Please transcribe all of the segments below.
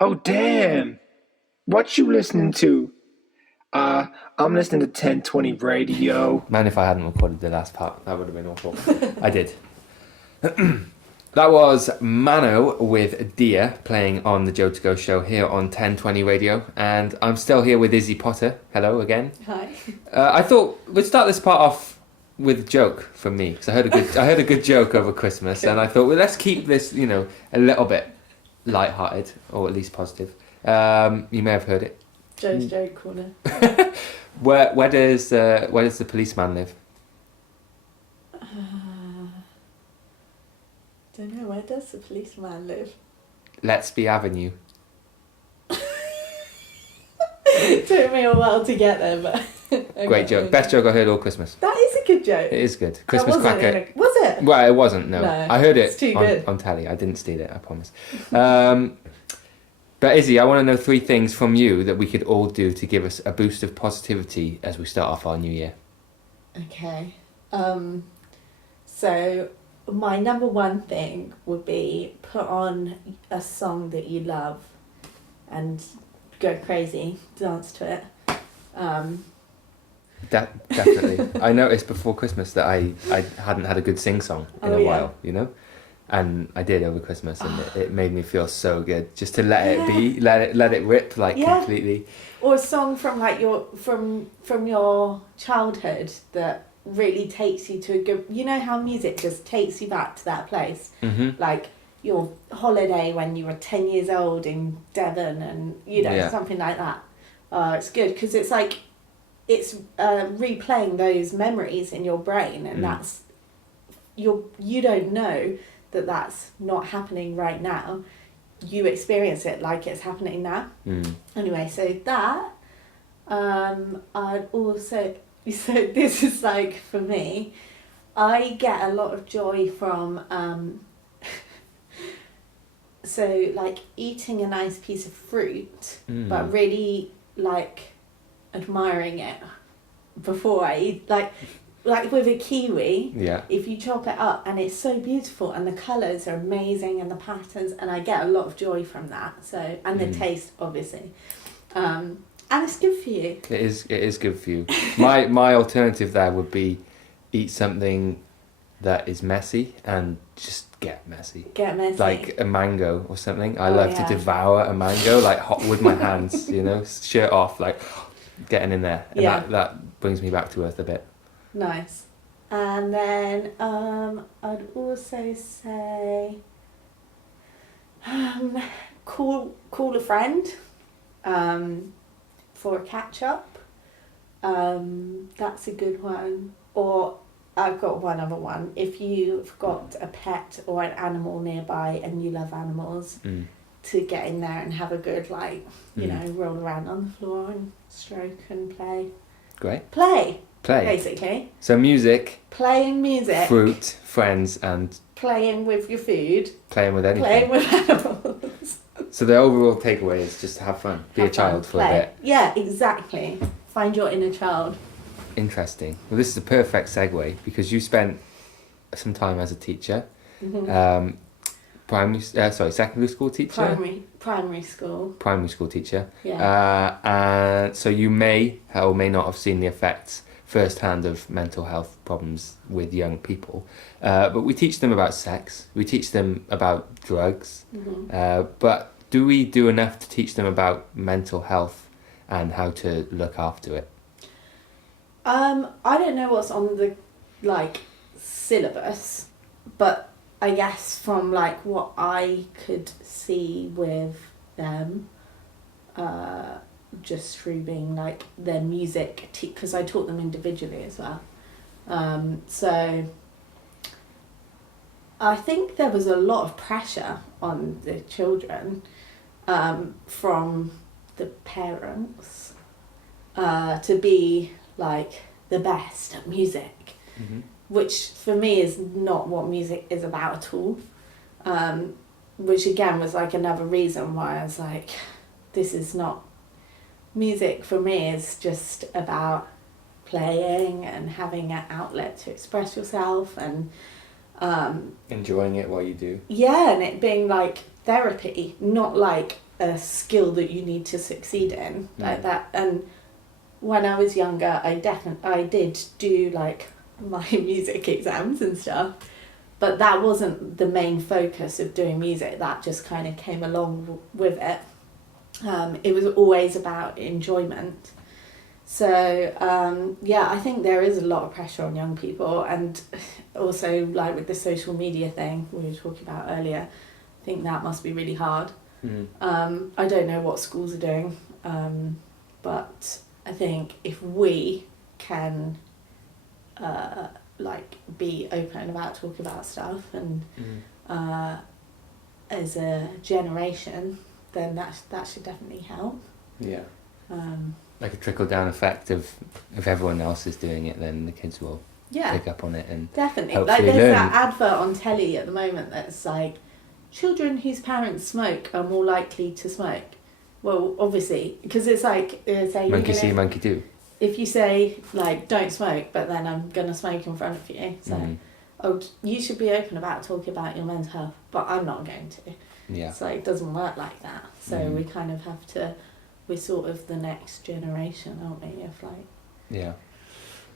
Oh, damn. What you listening to? I'm listening to 1020 radio. Man, if I hadn't recorded the last part, that would have been awful. I did. That was Mano with Dia playing on the Joe To Go show here on 1020 radio. And I'm still here with Isie Potter. Hello again. Hi. I thought we'd start this part off with a joke from me, because I heard a good joke over Christmas, and I thought, well, let's keep this, a little bit light-hearted, or at least positive. You may have heard it. Joe's joke corner. Where does the policeman live? Don't know, where does the policeman live? Let'sbe Avenue. It took me a while to get there, but Great joke. Best joke I heard all Christmas. That is a good joke. It is good. Christmas cracker. Was it? Well, it wasn't. No, I heard it's it too good. on telly. I didn't steal it. I promise. But Izzy, I want to know 3 things from you that we could all do to give us a boost of positivity as we start off our new year. Okay. So my number one thing would be put on a song that you love and go crazy, dance to it. Definitely. I noticed before Christmas that I hadn't had a good sing song in a while, and I did over Christmas, and it made me feel so good just to let it be, let it rip completely. Or a song from like from your childhood that really takes you to a good. You know how music just takes you back to that place, like your holiday when you were 10 years old in Devon, and something like that. It's good because it's like it's replaying those memories in your brain, and that's you don't know that that's not happening right now. You experience it like it's happening now. Anyway, so that I'd also, so this is like, for me, I get a lot of joy from so like eating a nice piece of fruit, but really like admiring it before I eat, like with a kiwi, if you chop it up and it's so beautiful and the colours are amazing and the patterns, and I get a lot of joy from that. So, and the taste obviously, and it's good for you. It is good for you. My alternative there would be eat something that is messy and just get messy. Get messy. Like a mango or something. I love to devour a mango, like hot with my hands, shirt off, like getting in there. And that brings me back to earth a bit. Nice. And then I'd also say call a friend for a catch up. That's a good one. Or I've got one other one. If you've got a pet or an animal nearby and you love animals, to get in there and have a good roll around on the floor and stroke and play. Great. Play. Basically. So music. Playing music. Fruit, friends, and... Playing with your food. Playing with anything. Playing with animals. So the overall takeaway is just to have fun. Be a child for a bit. Yeah, exactly. Find your inner child. Interesting. Well, this is a perfect segue because you spent some time as a teacher. Secondary school teacher? Primary school. Primary school teacher. Yeah. And so you may or may not have seen the effects firsthand of mental health problems with young people. But we teach them about sex. We teach them about drugs. But do we do enough to teach them about mental health and how to look after it? I don't know what's on the syllabus, but I guess from what I could see with them, just through being their music, because I taught them individually as well. So I think there was a lot of pressure on the children from the parents to be the best at music, which for me is not what music is about at all. Which again was another reason why I was this is not music. For me is just about playing and having an outlet to express yourself and enjoying it while you do. Yeah, and it being therapy, not a skill that you need to succeed in like that. And when I was younger, I did do like my music exams and stuff, but that wasn't the main focus of doing music. That just kind of came along with it. It was always about enjoyment. So I think there is a lot of pressure on young people, and also like with the social media thing we were talking about earlier, I think that must be really hard. I don't know what schools are doing, but I think if we can like be open about talking about stuff and as a generation, then that should definitely help. Yeah. Like a trickle-down effect of if everyone else is doing it, then the kids will pick up on it and definitely. hopefully Like there's learn. that advert on telly at the moment that's like, children whose parents smoke are more likely to smoke. Well, obviously, because it's like Monkey see, monkey do. If you say like don't smoke, but then I'm gonna smoke in front of you, so you should be open about talking about your mental health, but I'm not going to. Yeah. So it doesn't work like that. So we kind of have to. We're sort of the next generation, aren't we? Of like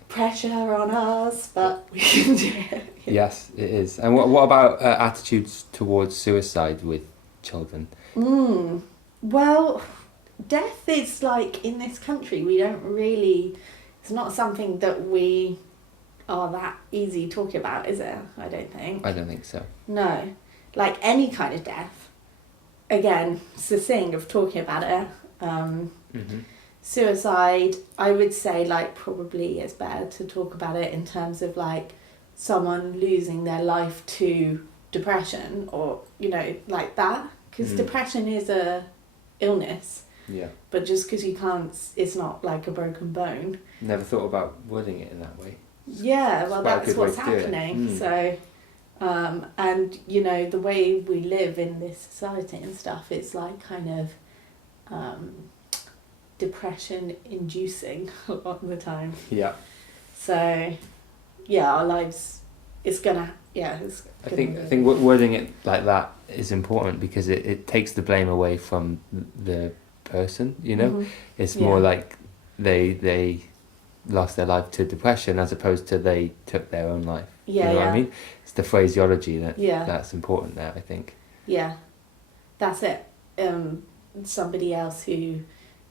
pressure on us, but we can do it. Yes, it is. And what about attitudes towards suicide with children? Well, death is like in this country we don't really. It's not something that we are that easy talking about, is it? I don't think. I don't think so. No, like any kind of death. Again, it's the thing of talking about it. Suicide, I would say like probably it's better to talk about it in terms of like someone losing their life to depression or like that, because depression is a illness, but just because you can't, it's not like a broken bone. Never thought about wording it in that way. Well that's what's happening. So and the way we live in this society and stuff, it's like kind of depression inducing a lot of the time. So our lives, it's gonna I think wording it like that is important because it takes the blame away from the person, it's more like they lost their life to depression as opposed to they took their own life. You know what I mean? It's the phraseology that's important there, I think. That's it. Somebody else who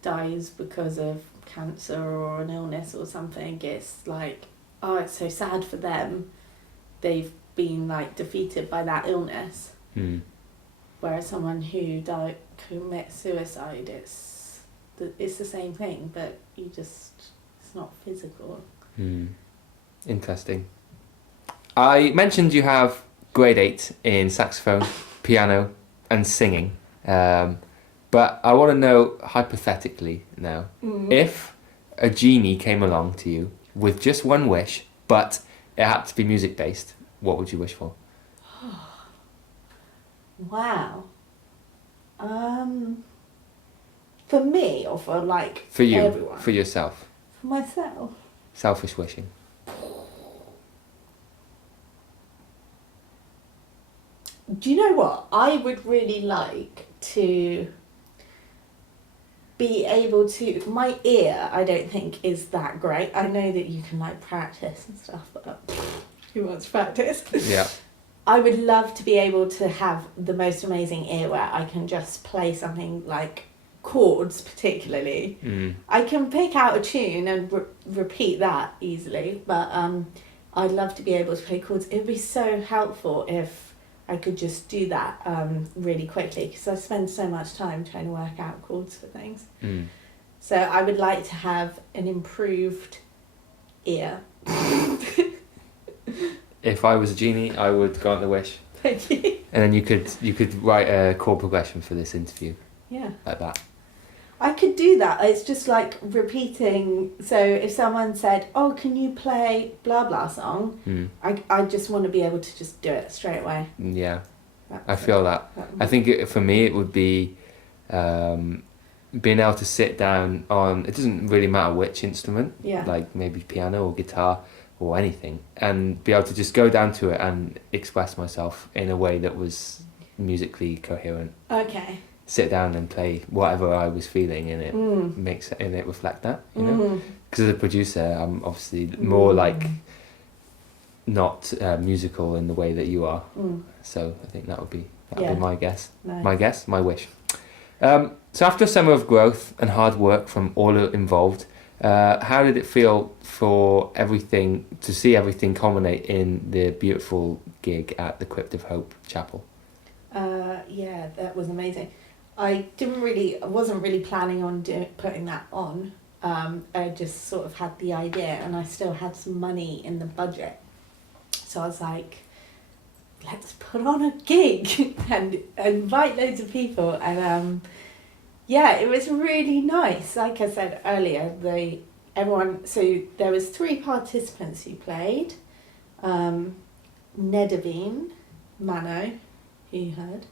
dies because of cancer or an illness or something, it's like, oh, it's so sad for them. They've been like defeated by that illness. Whereas someone who commits suicide, it's the same thing, but it's not physical. Interesting. I mentioned you have grade 8 in saxophone, piano and singing. But I want to know, hypothetically now, if a genie came along to you with just one wish, but it had to be music-based, what would you wish for? Wow. For me or for like for you, everyone? For yourself. For myself. Selfish wishing. Do you know what? I would really like to be able to... My ear, I don't think, is that great. I know that you can like practice and stuff, but who wants practice? Yeah. I would love to be able to have the most amazing ear where I can just play something like chords particularly. I can pick out a tune and repeat that easily, but I'd love to be able to play chords. It would be so helpful if I could just do that really quickly, because I spend so much time trying to work out chords for things. So I would like to have an improved ear. If I was a genie, I would grant the wish. Thank you. And then you could write a chord progression for this interview. Yeah. Like that. I could do that. It's just like repeating. So if someone said, oh, can you play blah blah song? I just want to be able to just do it straight away. Yeah. I feel that. I think for me it would be being able to sit down on, it doesn't really matter which instrument, like maybe piano or guitar or anything, and be able to just go down to it and express myself in a way that was musically coherent. Okay. sit down and play whatever I was feeling, and it reflect that, you know. Because as a producer, I'm obviously more like not musical in the way that you are. So I think that would be my guess. Nice. My wish. So after a summer of growth and hard work from all involved, how did it feel for everything to see everything culminate in the beautiful gig at the Crypt of Hope Chapel? Yeah, that was amazing. I wasn't really planning on putting that on. I just sort of had the idea, and I still had some money in the budget. So I was like, let's put on a gig and invite loads of people. And it was really nice. Like I said earlier, so there was 3 participants who played. Nedavine, Mano, who you heard,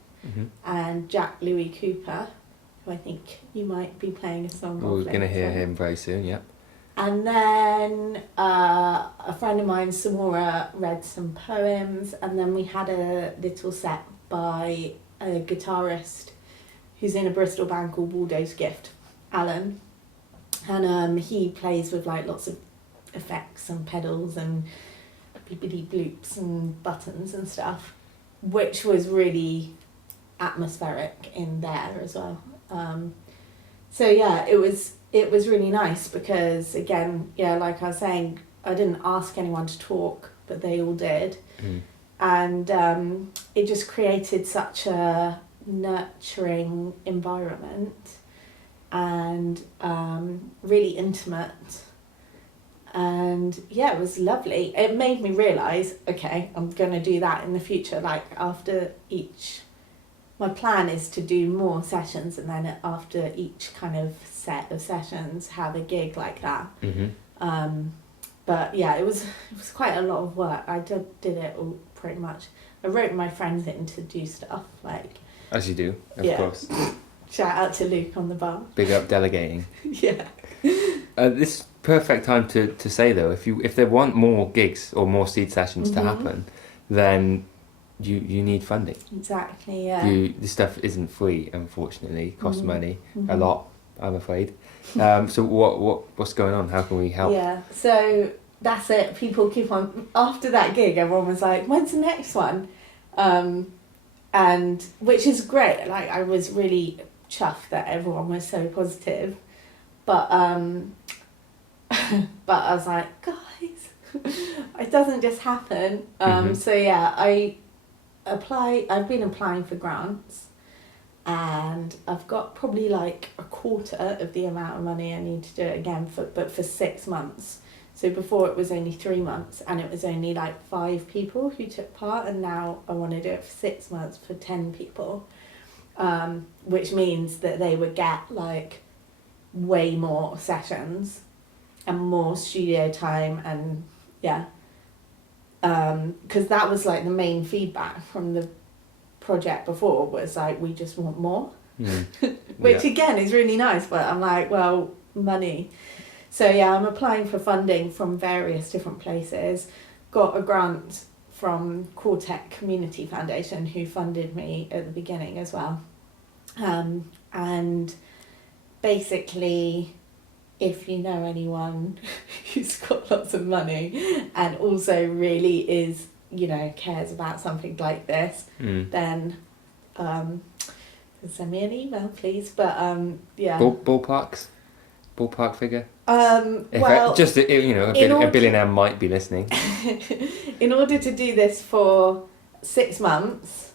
and Jack Louis Cooper, who I think you might be playing a song. We're going to hear him very soon, yeah. And then a friend of mine, Samora, read some poems, and then we had a little set by a guitarist who's in a Bristol band called Waldo's Gift, Alan. And he plays with like lots of effects and pedals and blippity bloops and buttons and stuff, which was really atmospheric in there as well. It was really nice because, again, like I was saying, I didn't ask anyone to talk, but they all did. And it just created such a nurturing environment and really intimate. And it was lovely. It made me realise, okay, I'm going to do that in the future. Like after each, my plan is to do more sessions, and then after each kind of set of sessions, have a gig like that. But it was quite a lot of work. I did it all pretty much. I wrote my friends in to do stuff, like... As you do, of course. Shout out to Luke on the bar. Big up delegating. Yeah. This perfect time to say though, if they want more gigs or more seed sessions to happen, then you need funding. Exactly. Yeah. This stuff isn't free, unfortunately. It costs money, a lot, I'm afraid. So what's going on? How can we help? Yeah. So that's it. People keep on. After that gig, everyone was like, "When's the next one?" And which is great. Like I was really chuffed that everyone was so positive, but but I was like, guys, it doesn't just happen. So I've been applying for grants, and I've got probably like a quarter of the amount of money I need to do it again but for 6 months. So before it was only 3 months, and it was only like 5 people who took part, and now I want to do it for 6 months for 10 people, which means that they would get like way more sessions and more studio time, and because that was like the main feedback from the project before was like, we just want more, which again is really nice, but I'm like, well, money. So I'm applying for funding from various different places. Got a grant from Quartet Community Foundation, who funded me at the beginning as well. And basically, if you know anyone who's got lots of money and also really is, cares about something like this, then send me an email, please. But Ballpark figure? A billionaire might be listening. In order to do this for 6 months,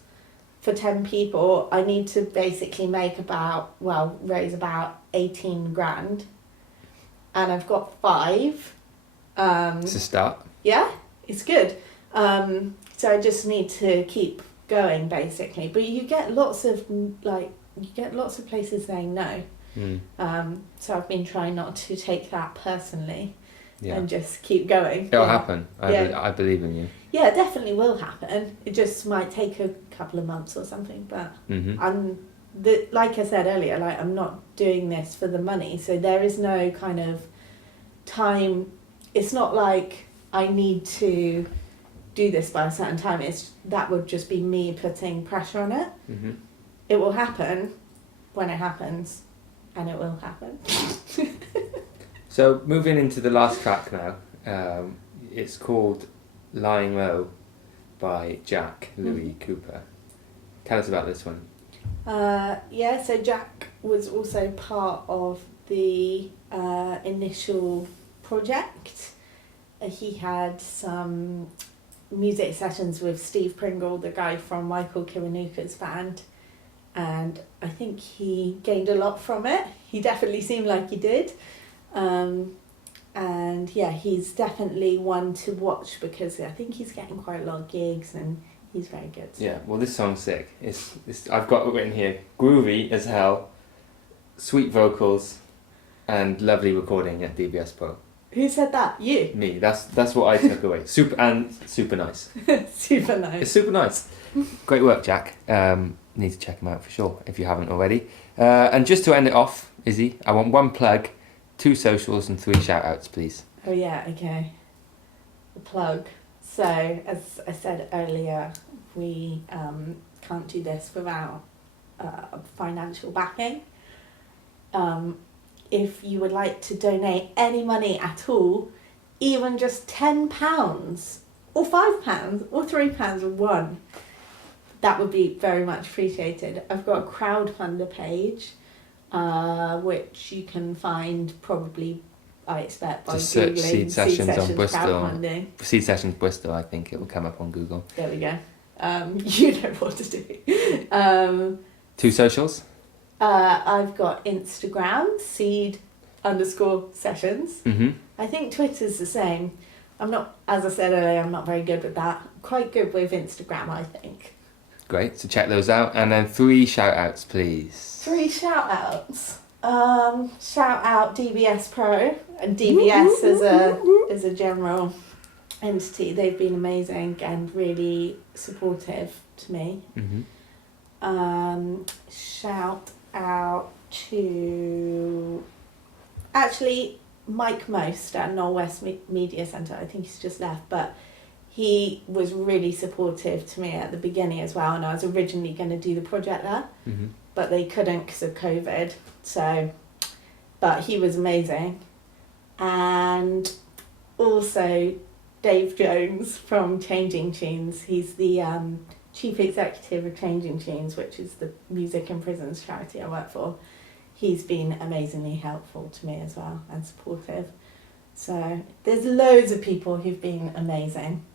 for 10 people, I need to basically raise about 18 grand. And I've got 5. It's a start. Yeah, it's good. So I just need to keep going, basically. But you get lots of places saying no. So I've been trying not to take that personally, and just keep going. It'll happen. I believe in you. Yeah, it definitely will happen. It just might take a couple of months or something, but like I said earlier, like I'm not doing this for the money, so there is no kind of time. It's not like I need to do this by a certain time. That would just be me putting pressure on it. It will happen. when it happens, and it will happen. So moving into the last track now, it's called Lying Low by Jack Louis Cooper. Tell us about this one. So Jack was also part of the initial project. He had some music sessions with Steve Pringle, the guy from Michael Kiwanuka's band, and I think he gained a lot from it. He definitely seemed like he did. And yeah, he's definitely one to watch because I think he's getting quite a lot of gigs and he's very good. Yeah, well, this song's sick. It's I've got it written here, groovy as hell, sweet vocals, and lovely recording at DBS Pro. Who said that? You? Me. That's what I took away. Super nice. Super nice. It's super nice. Great work, Jack. Need to check him out for sure if you haven't already. And just to end it off, Isie, I want 1 plug, 2 socials, and 3 shout outs, please. Oh yeah, okay. The plug. So, as I said earlier, we can't do this without financial backing. If you would like to donate any money at all, even just £10 or £5 or £3 or 1, that would be very much appreciated. I've got a crowdfunder page, which you can find probably, I expect, by Just search Googling Seed Sessions on Bristol. crowdfunding. Seed Sessions Bristol, I think it will come up on Google. There we go. You know what to do. 2 socials? I've got Instagram, seed_sessions. Mm-hmm. I think Twitter's the same. I'm not, as I said earlier, I'm not very good with that. Quite good with Instagram, I think. Great, so check those out. And then 3 shout outs, please. 3 shout outs. Shout out DBS Pro and DBS as a general entity. They've been amazing and really supportive to me. Mm-hmm. Shout out to actually Mike Most at Knoll West Media Centre. I think he's just left, but he was really supportive to me at the beginning as well, and I was originally going to do the project there, but they couldn't because of COVID. So, but he was amazing. And also Dave Jones from Changing Tunes. He's the chief executive of Changing Tunes, which is the music in prisons charity I work for. He's been amazingly helpful to me as well and supportive. So there's loads of people who've been amazing.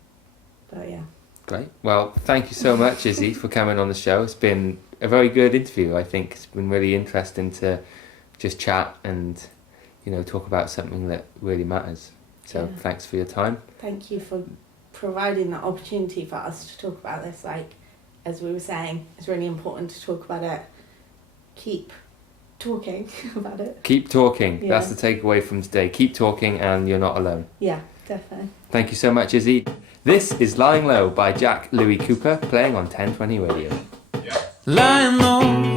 But yeah. Great. Well, thank you so much, Isie, for coming on the show. It's been a very good interview. I think it's been really interesting to just chat and, talk about something that really matters. So Thanks for your time. Thank you for providing the opportunity for us to talk about this. Like, as we were saying, it's really important to talk about it. Keep talking about it. Keep talking. Yeah. That's the takeaway from today. Keep talking and you're not alone. Yeah, definitely. Thank you so much, Isie. This is Lying Low by Jack Louis Cooper, playing on 1020 Radio. Lying low.